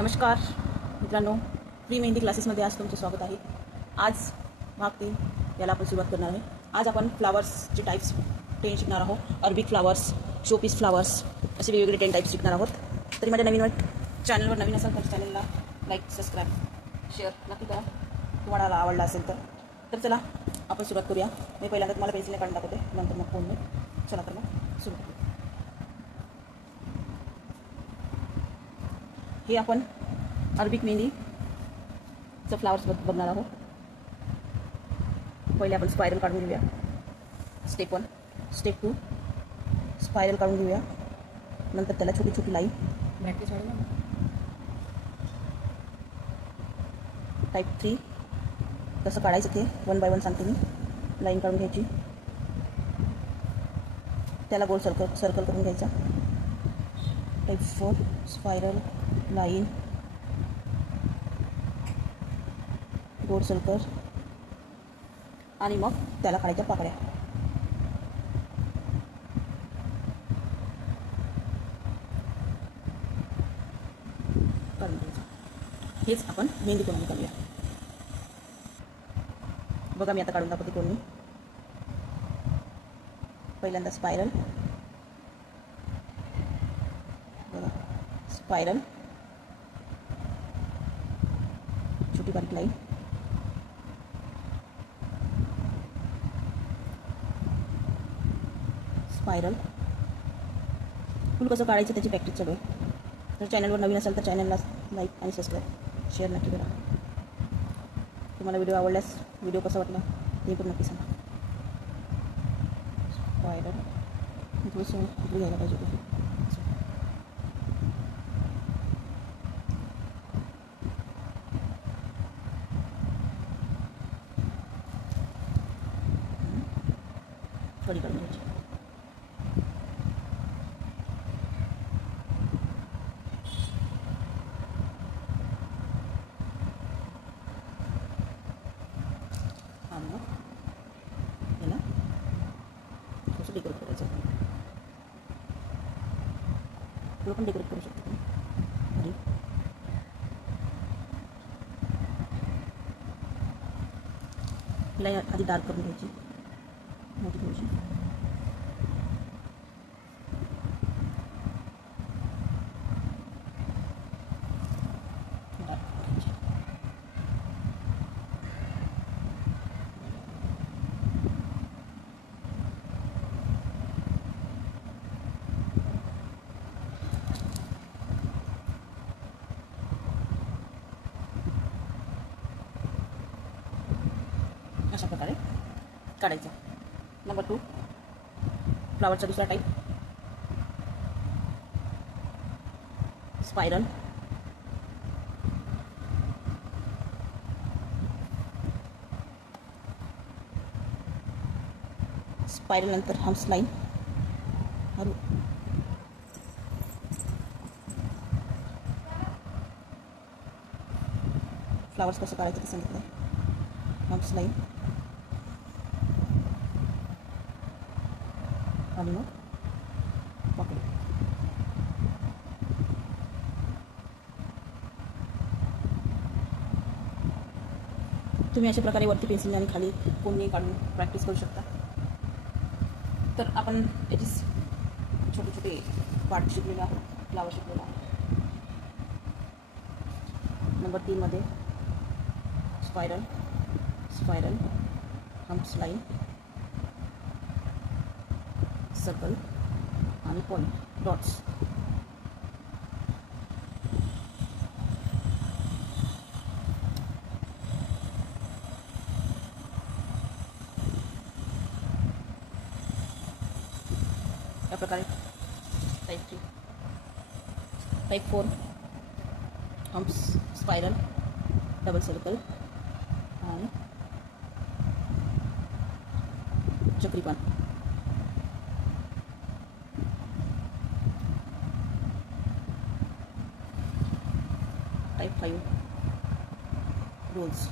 नमस्कार मित्रांनो, फ्री मेहंदी क्लासेसमध्ये आज तुमचं स्वागत आहे. आज भाग 3 याला आपण सुरुवात करणार आहे. आज आपण फ्लावर्सचे टाईप्स 10 शिकणार आहोत. अरबिक फ्लावर्स, शोपीस फ्लावर्स असे वेगवेगळे 10 टाईप्स शिकणार आहोत. तरी माझ्या चॅनलवर नवीन असेल तर चॅनलला लाईक, सबस्क्राईब, शेअर नक्की करा तुम्हाला आवडला असेल तर चला आपण सुरुवात करूया. मी पहिल्यांदा तुम्हाला पेन्सिलने काढून दाखवते, नंतर मग फोनने. चला तर मग सुरू करूया. हे आपण अरबिक मेहंदीचं फ्लावर्स बघणार आहोत. पहिले आपण स्पायरल काढून घेऊया. स्टेप 1. स्टेप 2 स्पायरल काढून घेऊया. नंतर त्याला छोटी छोटी लाईन प्रॅक्टिस वाढवा. टाईप 3 कसं काढायचं ते 1 बाय 1 सांगते मी. लाईन काढून घ्यायची, त्याला गोल सर्कल करून घ्यायचा. टाईप 4 स्पायरल, लाईन, गोल सर्कल आणि मग त्याला काढायच्या पाकळ्या. काढून घ्यायचं. हेच आपण मेहंदी कोणी करूया. बघा मी आता काढून दाखवते कोणी. पहिल्यांदा स्पायरल, बघा स्पायरल, छोटी बारीक लाईन, स्पायरल. फुल कसं काढायचं त्याची प्रॅक्टिस चालू आहे. जर चॅनलवर नवीन असेल तर चॅनलला लाईक आणि सबस्क्राईब, शेअर नक्की करा. तुम्हाला व्हिडिओ आवडल्यास व्हिडिओ कसा वाटला ते पण नक्की सांगा. स्पायरल थोडंसं इकडे घ्यायला पाहिजे. थोडी काढून घ्यायची. आणि मग याला थोडंसं डेकोरेट करायचं. थोडं पण डेकोरेट करू शकतो तुम्ही. हिला आधी डार्क करून घ्यायची, मोठी थोडीशी. अशा प्रकारे काढायचं. नंबर 2 फ्लावरचा दुसरा टाईप स्पायरल, स्पायरल नंतर हम्स लाईन. फ्लावर्स कसं काढायचं ते सांगितलं. हम्स लाईन आणि मग पकडू. तुम्ही अशा प्रकारे वरती पेन्सिल आणि खाली कोणी काढून प्रॅक्टिस करू शकता. तर आपण याची छोटे छोटे पार्ट शिकलेले आहोत, फ्लावर शिकलेला आहे. नंबर 3 मध्ये spiral, spiral, humps line, circle आणि पॉइंट डॉट्स. या प्रकारे type 3. Type 4 humps, spiral, double circle आणि चक्रीपान. टाईप 5 रोज.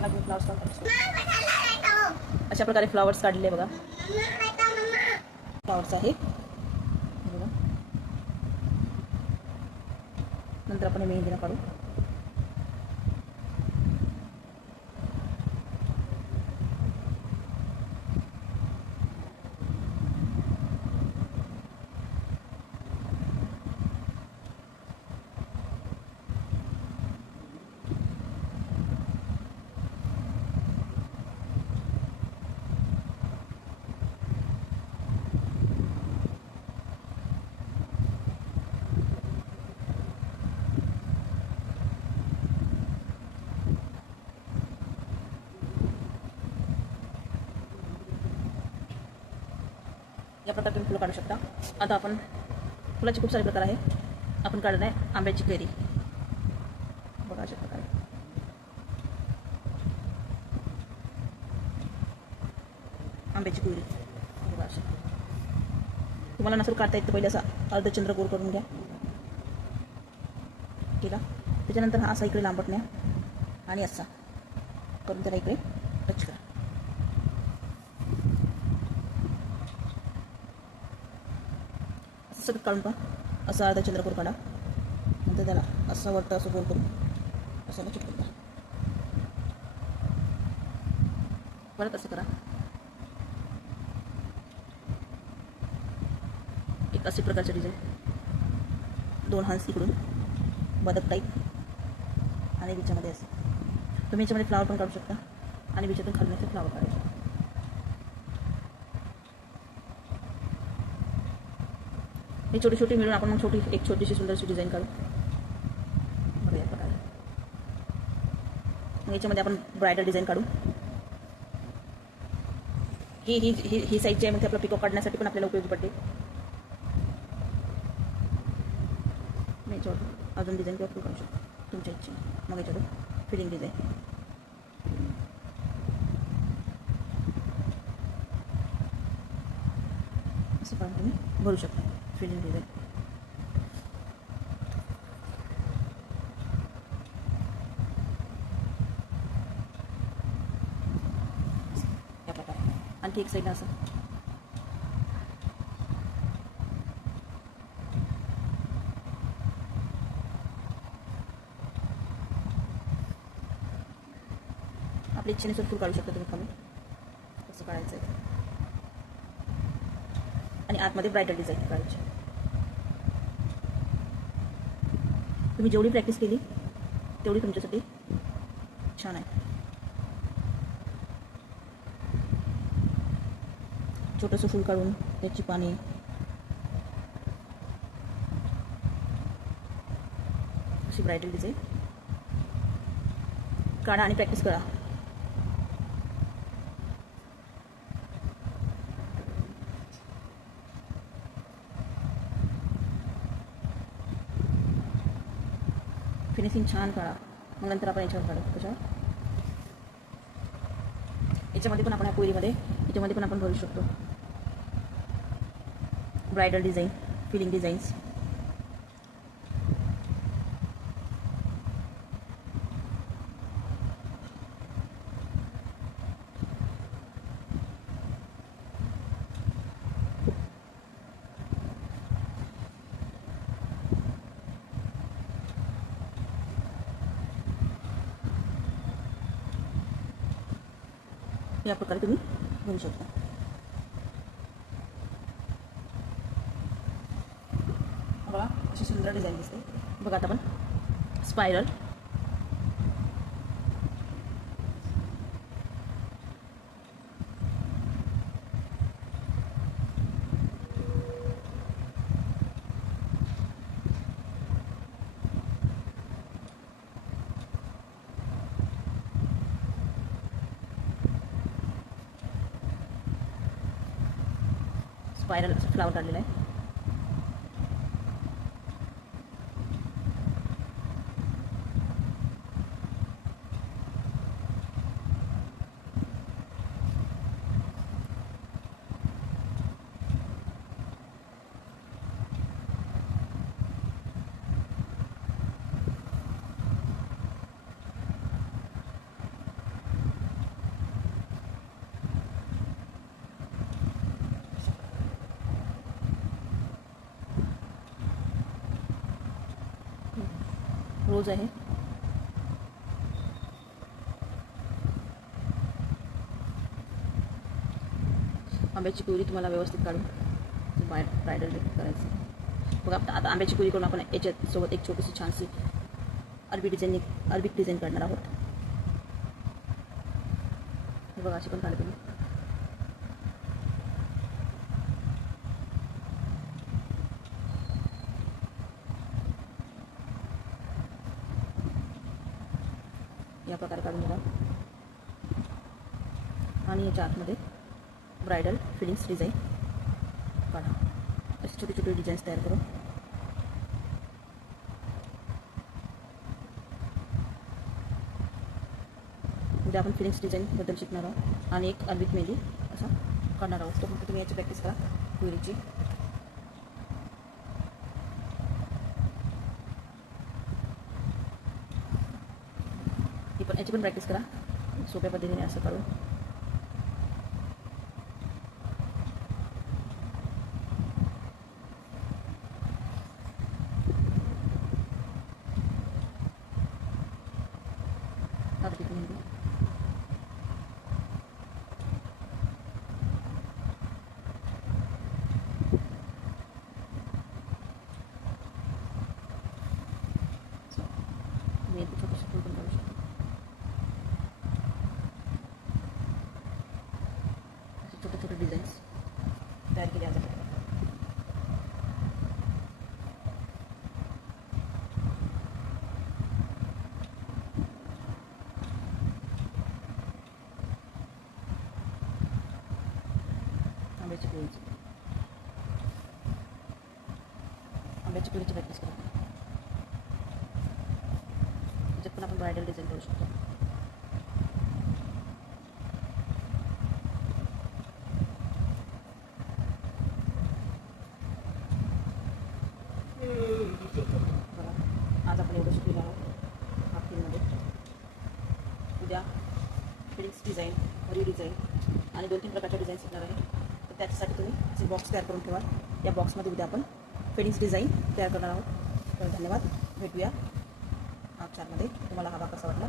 आपण अजून फ्लावर्स काढू शकतो. अशा प्रकारे फ्लावर्स काढलेले बघा. फ्लावर्स आहे बघा. नंतर आपण हे मेहंदीला काढू. या प्रकारे तुम्ही फुलं काढू शकता. आता आपण फुलाचे खूप सारे प्रकार आहे. आपण काढणार आहे आंब्याची कैरी बघा. अशा प्रकारे आंब्याची कैरी बघा. अशा तुम्हाला नसेल काढता येत तर पहिले असा अर्धचंद्र गोल करून घ्या केला. त्याच्यानंतर हा असा इकडे लांबटण्या आणि असा करून त्याला इकडे टच करा. सगळं काढून पहा. असा अर्धा चंद्रकोर काढा. नंतर त्याला असं वाटतं असं गोल करून असाला चिटकून द्या. परत असं करा. एक अशी प्रकारचं डिझाईन. 2 हंस इकडून बदक टाईप आणि बिच्यामध्ये असं. तुम्ही याच्यामध्ये फ्लावर पण काढू शकता आणि बिच्यातून खालून असं फ्लावर काढायचं. हे छोटी छोटी मिळून आपण मग एक छोटीशी सुंदरशी डिझाईन काढू बघा या प्रकारे. मग याच्यामध्ये आपण ब्रायडल डिझाईन काढू. ही ही ही ही साईजची आहे. मग ते आपलं पिकॉक काढण्यासाठी पण आपल्याला उपयोगी पडते. मी याच्यावर अजून डिझाईन किंवा फुल काढू शकतो तुमच्या इच्छे. मग याच्यावर फिलिंग डिझाईन असं पण तुम्ही भरू शकता. फिलिंग डिझाईन या प्रकारे. आणखी एक साईडला असं आपल्या इच्छेनुसार फुल काढू शकता तुम्ही. खाली कसं काढायचं आहे आणि आतमध्ये ब्रायडल डिझाईन काढायची. तुम्ही जेवढी प्रॅक्टिस केली तेवढी तुमच्यासाठी छान आहे. छोटंसं फूल काढून त्याची पाने अशी ब्रायडल डिझाईन काढा आणि प्रॅक्टिस करा. फिनिशिंग छान काढा. मग नंतर आपण याच्यावर काढू. कशावर याच्यामध्ये पण आपण या कोयरीमध्ये याच्यामध्ये पण आपण भरू शकतो ब्रायडल डिझाईन फिलिंग डिझाईन्स. या प्रकारे तुम्ही बनवू शकता. बघा अशी सुंदर डिझाईन दिसते. बघा आता आपण स्पायरल स्पायरल असं फ्लावर काढलेला आहे. रोज आहे. आंब्याची प्युरी तुम्हाला व्यवस्थित काढून ब्रायडल करायची. बघा आता आंब्याची प्युरी करून आपण याच्यासोबत एक छोटीशी छानशी अरबिक डिझाईन करणार आहोत. हे बघा अशी पण काढते मी. या प्रकारे काढून घ्या आणि याच्या आतमध्ये ब्रायडल फिलिंग्स डिझाईन काढा. असे छोटे छोटे डिझाईन्स तयार करू. उद्या आपण फिलिंग्स डिझाईनबद्दल शिकणार आहोत आणि एक अरबिक मेहंदी असा करणार आहोत. तो फक्त तुम्ही याची प्रॅक्टिस करा प्युरीची. याची पण प्रॅक्टिस करा सोप्या पद्धतीने असं काढून. अरबिक मेहंदी मेहंदी छोटीशी फुल पण काढू शकतो. छोटे छोटे डिझाईन्स तयार केले जातात. आंब्याची प्युरीची प्रॅक्टिस करा. त्याच्यात पण आपण ब्रायडल डिझाईन करू शकतो. बघा आज आपण एवढं शिकलेलं आहोत हा फिल्ममध्ये. उद्या फिलिंग्स डिझाईन, हरी डिझाईन आणि 2-3 प्रकारच्या डिझाईन शिकणार आहे. तर त्याच्यासाठी तुम्ही असे बॉक्स तयार करून ठेवा. या बॉक्समध्ये उद्या आपण फिलिंग्स डिझाईन तयार करणार आहोत. तर धन्यवाद. भेटूया भाग 4मध्ये. तुम्हाला हा भाग कसा वाटला